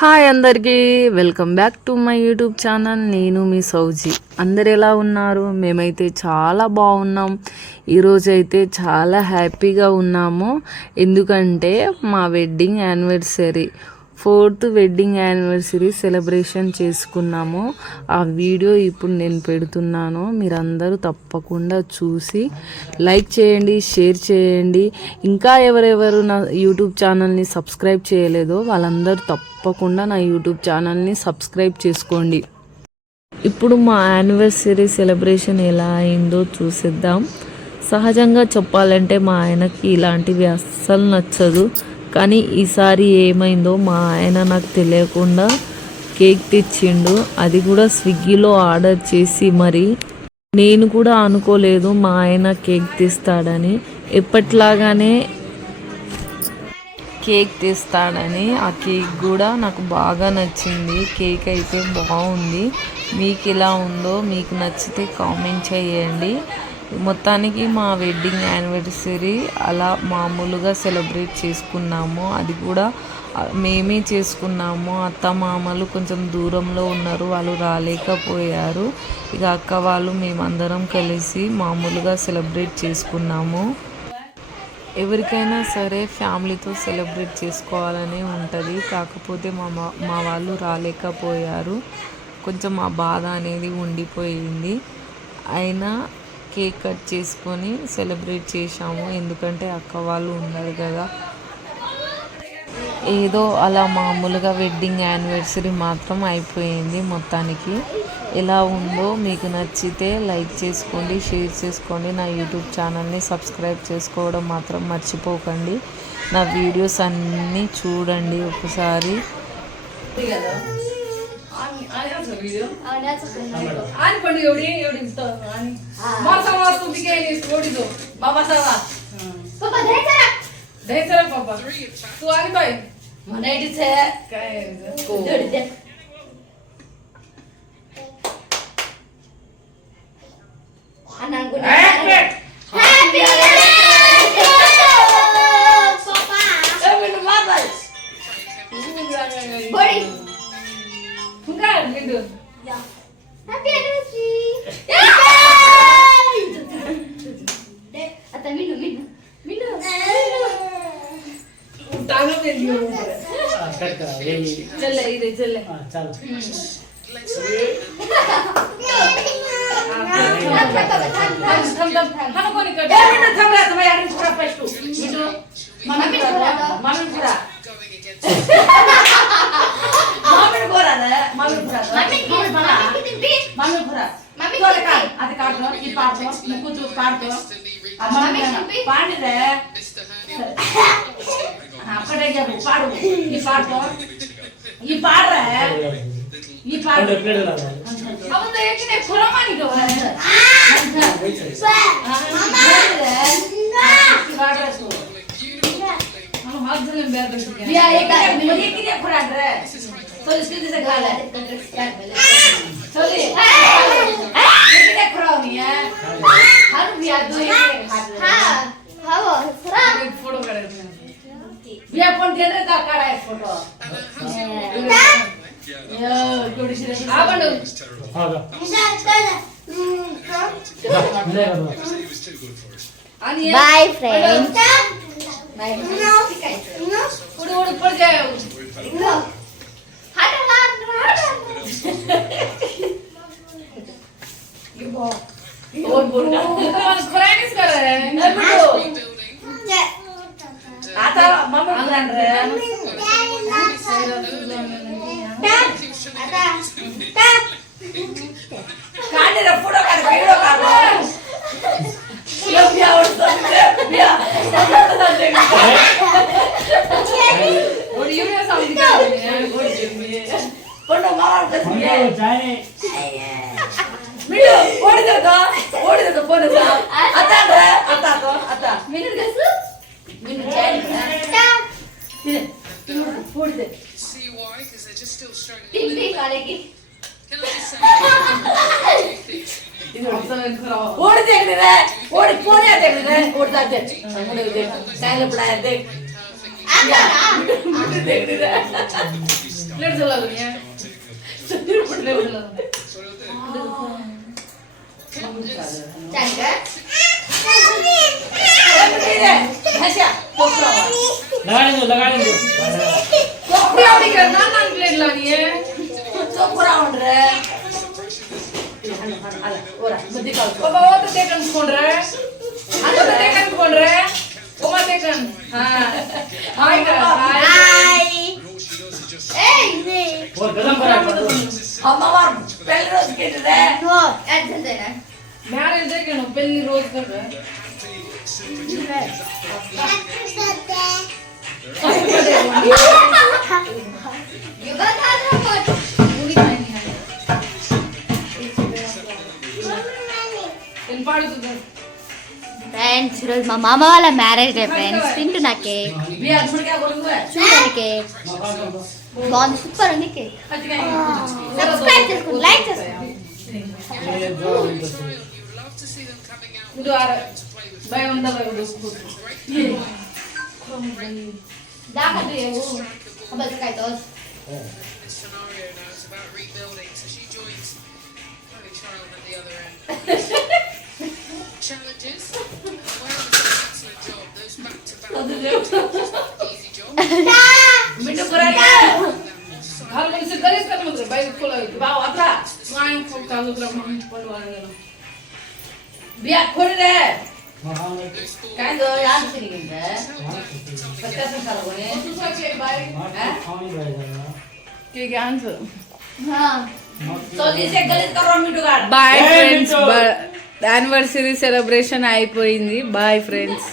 Hi అందరికీ welcome back to my YouTube channel. నేను మీ సౌజీ. అందరు ఎలా ఉన్నారు? మేమైతే చాలా బాగున్నాం. ఈరోజైతే చాలా హ్యాపీగా ఉన్నాము. ఎందుకంటే మా wedding anniversary 4th wedding anniversary celebration చేసుకున్నాము. ఆ వీడియో ఇప్పుడు నేను పెడుతున్నాను. మీరందరూ తప్పకుండా చూసి లైక్ చేయండి, షేర్ చేయండి. ఇంకా ఎవరెవరు నా యూట్యూబ్ ఛానల్ని సబ్స్క్రైబ్ చేయలేదో వాళ్ళందరూ తప్పకుండా నా యూట్యూబ్ ఛానల్ని సబ్స్క్రైబ్ చేసుకోండి. ఇప్పుడు మా యానివర్సరీ సెలబ్రేషన్ ఎలా అయిందో చూసేద్దాం. సహజంగా చెప్పాలంటే మా ఆయనకి ఇలాంటివి అస్సలు నచ్చదు. కానీ ఈసారి ఏమైందో మా ఆయన నాకు తెలియకుండా కేక్ తెచ్చిండు. అది కూడా స్విగ్గీలో ఆర్డర్ చేసి. మరి నేను కూడా అనుకోలేదు మా ఆయన కేక్ తెస్తాడని. ఎప్పట్లాగానే కేక్ తెస్తాడని. ఆ కేక్ కూడా నాకు బాగా నచ్చింది. కేక్ అయితే బాగుంది. మీకు ఎలా ఉందో, మీకు నచ్చితే కామెంట్ చేయండి. మొత్తానికి మా వెడ్డింగ్ యానివర్సరీ అలా మామూలుగా సెలబ్రేట్ చేసుకున్నాము. అది కూడా మేమే చేసుకున్నాము. అత్త మామలు కొంచెం దూరంలో ఉన్నారు, వాళ్ళు రాలేకపోయారు. ఇక అక్క వాళ్ళు మేమందరం కలిసి మామూలుగా సెలబ్రేట్ చేసుకున్నాము. ఎవరికైనా సరే ఫ్యామిలీతో సెలబ్రేట్ చేసుకోవాలని ఉంటుంది. కాకపోతే మా వాళ్ళు రాలేకపోయారు. కొంచెం ఆ బాధ అనేది ఉండిపోయింది. అయినా కేక్ కట్ చేసుకొని సెలబ్రేట్ చేశాము. ఎందుకంటే అక్క వాళ్ళు ఉన్నారు కదా. ఏదో అలా మామూలుగా వెడ్డింగ్ యానివర్సరీ మాత్రం అయిపోయింది. మొత్తానికి ఎలా ఉందో మీకు నచ్చితే లైక్ చేసుకోండి, షేర్ చేసుకోండి. నా యూట్యూబ్ ఛానల్ని సబ్స్క్రైబ్ చేసుకోవడం మాత్రం మర్చిపోకండి. నా వీడియోస్ అన్నీ చూడండి ఒకసారి. आणि पण एवढी आणि मासा वाजतो ती काय एवढी जो बाबा सावा पप्पा द्यायचं रे पप्पा तू आली बाई म्हणायचीच आहे काय जोडी दे हॅपी पप्पा मिनू बाबा बडी Enggak, gitu. Ya. Happy anniversary. Dek, atau minum. Tangan में दियो ऊपर. कट करा ये. चल इधर चल. हां चल. हम कोणी कट. एक मिनिट थांब रे तुम्ही यार पूरा पेस्ट. मिनू. मामी पूरा. मामी पूरा ना मामी पूरा मामी पूरा मामी तोले का అది కాటో ఈ పాటో ముక్కు పాటో మామి పాడి రే అక్కడే చెప్పు పాడు ఈ పాటో ఈ పాడరే ఈ పాడు అవత ఏకనే పురమాని గో పాడరసు हम हाथ से बैठ बैठ बिया एक मुझे किने खुराक रे तो इसके जैसे खा ले चलिए किने खुरानी है हर बिया दो ये हां हां खुरा फोटो करे बिया फोन दे रे का करा है फोटो यो जोड़ी से आ बंडू हां बाय फ्रेंड्स उड़ उड़ पड़ जाए हट और बोल तो मन फ्रेंड्स कर रहे हैं बेटो आता मम्मी बुलान रहे हैं काटे रे फोटो काट वीडियो काट ये बिया और सब बिया और ये मेरा साउंड दिखा रहे हैं और ये पंडो मार दे ये जाने वीडियो ओड़ दे तो फोन से आता रे आता मिनट गसु मिनट जाने फोड़ दे see why because they're just still struggling टिप्पी करेगी can I just say ओड़ देख रे ओड़ फोन या देख रे ओड़ जाते मुझे देख साइल पड़ा है देख आता देख रे प्लेट जला दो यार प्लेट जला दो लगा दो प्लेट लानी है तो पूरा उड़ रहा है पापा वो तो देखन कौन रहा है तो देखन कौन रहा है वो मत देखन हाँ हाय हाय और गरम करा हम हमार पहले रोज के रहे हो ऐसे देना मैंने देखे ना पहली रोज कर रहे ये बता दो मत पूरी खानी है इन पाड़ तो ఫ్రెండ్స్ ఈరోజు మా మామ వాళ్ళ మ్యారేజ్ డే ఫ్రెండ్స్ తింటున్నా కేక్ ये छोड़ क्या बोलूंगा చూడండి కేక్ బాగుంది సూపర్ ఉంది కేక్ సబ్స్క్రైబ్ చేసుకోండి లైక్ చేసుకోండి वो आ रहा भाई अंदर भाई दोस्त ये దాకా దేవు అబ్బా కాయ those This scenario now is about rebuilding, so she joins Chloe Child at the other end. Challenges. Well, it's an excellent job. Those back-to-back easy job. Minute कराया घर में से गलीस कर मत भाई खोला बाव आता वाइन को चालू कर हम पड़वा गया बिया खोल रे काय दो याद से नहीं है बच्चा से सारा बने तू सब के भाई के ज्ञान से हां तो जिसे गलीस करो मिनट गाड़ బాయ్ ఫ్రెండ్స్ యానివర్సరీ సెలబ్రేషన్ అయిపోయింది బాయ్ ఫ్రెండ్స్